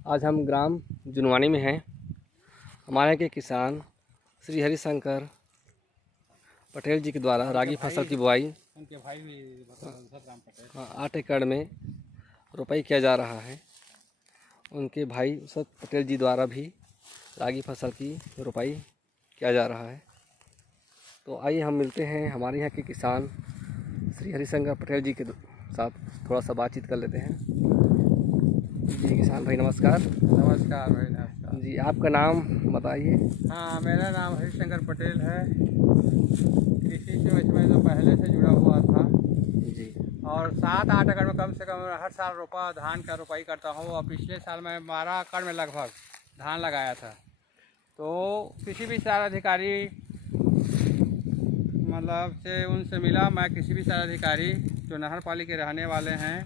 आज हम ग्राम जुनवानी में हैं। हमारे के किसान श्री हरिशंकर पटेल जी के द्वारा रागी फसल की बुआई उनके भाई भी राम पटेल 8 एकड़ में रोपाई किया जा रहा है। उनके भाई उसत पटेल जी द्वारा भी रागी फसल की रोपाई किया जा रहा है। तो आइए हम मिलते हैं हमारे यहाँ के किसान श्री हरिशंकर पटेल जी के साथ, थोड़ा सा बातचीत कर लेते हैं। जी किसान भाई नमस्कार। नमस्कार भाई, नमस्कार जी, आपका नाम बताइए। हाँ, मेरा नाम हरिशंकर पटेल है। कृषि से मैं तो पहले से जुड़ा हुआ था जी। और 7-8 एकड़ में कम से कम हर साल धान का रोपाई करता हूँ। और पिछले साल मैं 12 एकड़ में लगभग धान लगाया था। तो किसी भी सारा अधिकारी मतलब से उनसे मिला। मैं किसी भी सारा अधिकारी जो नहरपाली के रहने वाले हैं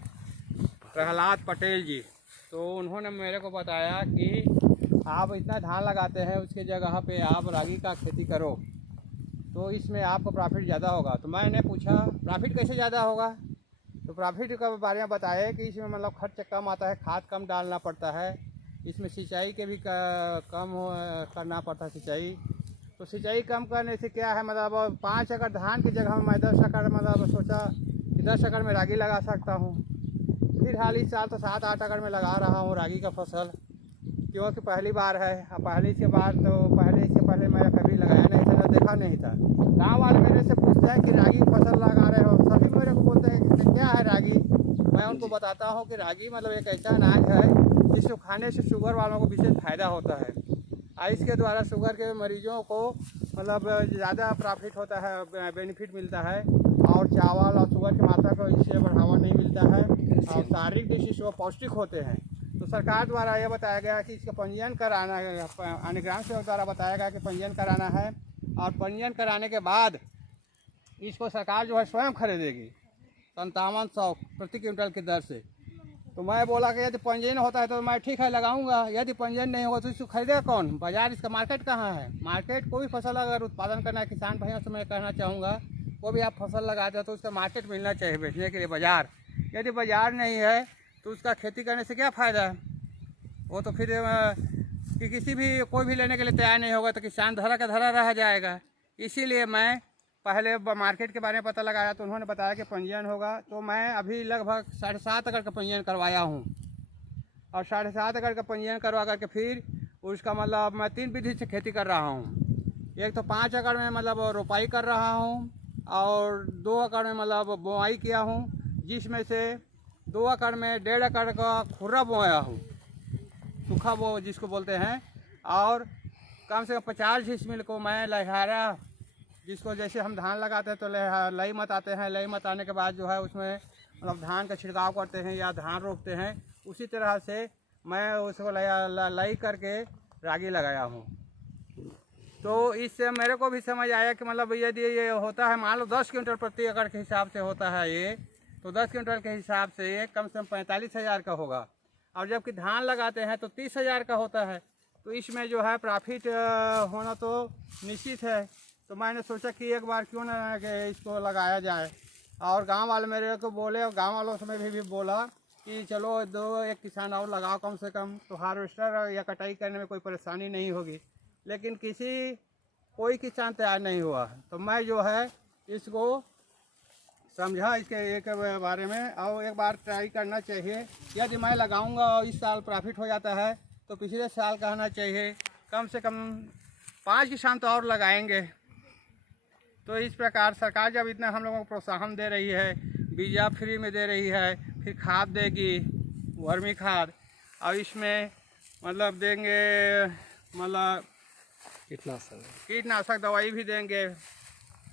प्रहलाद पटेल जी, तो उन्होंने मेरे को बताया कि आप इतना धान लगाते हैं, उसके जगह पे आप रागी का खेती करो तो इसमें आपको प्रॉफिट ज़्यादा होगा। तो मैंने पूछा प्रॉफिट कैसे ज़्यादा होगा, तो प्रॉफिट के बारे में बताया कि इसमें मतलब खर्च कम आता है, खाद कम डालना पड़ता है, इसमें सिंचाई के भी कम करना पड़ता है सिंचाई। तो सिंचाई कम करने से क्या है, मतलब 5 एकड़ धान की जगह मैं 10 एकड़ मतलब सोचा कि 10 एकड़ में रागी लगा सकता हूँ। फिर हाल इस साल तो 7-8 एकड़ में लगा रहा हूँ रागी का फसल, क्योंकि पहली बार है। पहले इसके बाद तो इससे पहले मैं कभी लगाया नहीं था, देखा नहीं था। गांव वाले मेरे से पूछते हैं कि रागी फसल लगा रहे हो, सभी मेरे को बोलते हैं कि क्या है रागी। मैं उनको बताता हूँ कि रागी मतलब एक ऐसा अनाज है जिसको खाने से शुगर वालों को विशेष फ़ायदा होता है। और इसके द्वारा शुगर के मरीजों को मतलब ज़्यादा प्रॉफिट होता है, बेनिफिट मिलता है। और चावल और शुगर की मात्रा को इससे बढ़ावा नहीं मिलता है और शारीरिक दृष्टि से वो पौष्टिक होते हैं। तो सरकार द्वारा यह बताया गया कि इसका पंजीयन कराना है, ग्राम सेवक द्वारा बताया गया कि पंजीयन कराना है। और पंजीयन कराने के बाद इसको सरकार जो है स्वयं खरीदेगी 5700 प्रति क्विंटल की दर से। तो मैं बोला कि यदि पंजीयन होता है तो मैं ठीक है लगाऊंगा, यदि पंजीयन नहीं होगा तो इसको खरीदेगा कौन, बाजार इसका मार्केट कहाँ है। मार्केट कोई फसल अगर उत्पादन करना है, किसान भाइयों से मैं कहना चाहूँगा कोई भी आप फसल लगाते हो तो उसका मार्केट मिलना चाहिए बेचने के लिए, बाज़ार। यदि बाज़ार नहीं है तो उसका खेती करने से क्या फ़ायदा है। वो तो फिर कि किसी भी कोई भी लेने के लिए तैयार नहीं होगा तो किसान धरा का धरा रह जाएगा। इसीलिए मैं पहले मार्केट के बारे में पता लगाया तो उन्होंने बताया कि पंजीयन होगा। तो मैं अभी लगभग 7.5 एकड़ का पंजीयन करवाया हूँ और 7.5 एकड़ का पंजीयन करवा करके फिर उसका मतलब मैं 3 विधि से खेती कर रहा हूँ। एक तो 5 एकड़ में मतलब रोपाई कर रहा हूँ और 2 एकड़ में मतलब बुआई किया हूँ, जिसमें से 2 एकड़ में 1.5 एकड़ का खुर्रा बोया हूँ, सूखा बो जिसको बोलते हैं। और कम से कम 50 डिसमिल को मैं लहरा, जिसको जैसे हम धान लगाते हैं तो लई मत आते हैं, लई मत आने के बाद जो है उसमें मतलब धान का छिड़काव करते हैं या धान रोपते हैं, उसी तरह से मैं उसको लई करके रागी लगाया हूँ। तो इससे मेरे को भी समझ आया कि मतलब यदि ये होता है, मान लो 10 क्विंटल प्रति एकड़ के हिसाब से होता है ये, तो 10 क्विंटल के हिसाब से ये कम से कम 45,000 का होगा। और जबकि धान लगाते हैं तो 30,000 का होता है। तो इसमें जो है प्रॉफिट होना तो निश्चित है। तो मैंने सोचा कि एक बार क्यों ना कि इसको लगाया जाए। और गांव वाले मेरे को बोले और गांव वालों से मैं भी बोला कि चलो एक किसान और लगाओ कम से कम, तो हार्वेस्टर या कटाई करने में कोई परेशानी नहीं होगी। लेकिन कोई किसान तैयार नहीं हुआ। तो मैं जो है इसको समझा इसके एक बारे में और एक बार ट्राई करना चाहिए। यदि मैं लगाऊंगा और इस साल प्रॉफिट हो जाता है तो पिछले साल कहना चाहिए कम से कम 5 किसान तो और लगाएंगे। तो इस प्रकार सरकार जब इतना हम लोगों को प्रोत्साहन दे रही है, बीजा फ्री में दे रही है, फिर खाद देगी वर्मी खाद, और इसमें मतलब देंगे मतलब कीटनाशक दवाई भी देंगे।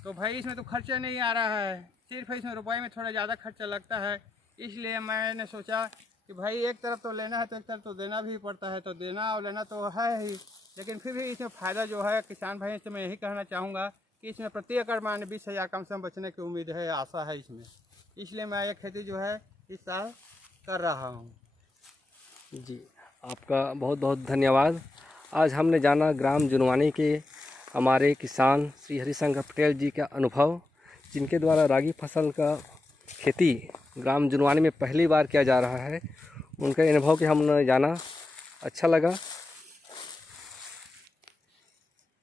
तो भाई इसमें तो खर्चा नहीं आ रहा है, सिर्फ इसमें रुपए में थोड़ा ज़्यादा खर्चा लगता है। इसलिए मैंने सोचा कि भाई एक तरफ तो लेना है तो एक तरफ तो देना भी पड़ता है, तो देना और लेना तो है ही, लेकिन फिर भी इसमें फ़ायदा जो है किसान भाई से मैं यही कहना चाहूँगा कि इसमें प्रति एकड़ मान 20,000 कम से कम बचने की उम्मीद है, आशा है इसमें। इसलिए मैं ये खेती जो है इस साल कर रहा हूँ। जी, आपका बहुत बहुत धन्यवाद। आज हमने जाना ग्राम जुनवानी के हमारे किसान श्री हरिशंकर पटेल जी का अनुभव, जिनके द्वारा रागी फसल का खेती ग्राम जुनवानी में पहली बार किया जा रहा है। उनके अनुभव के हमने जाना। अच्छा लगा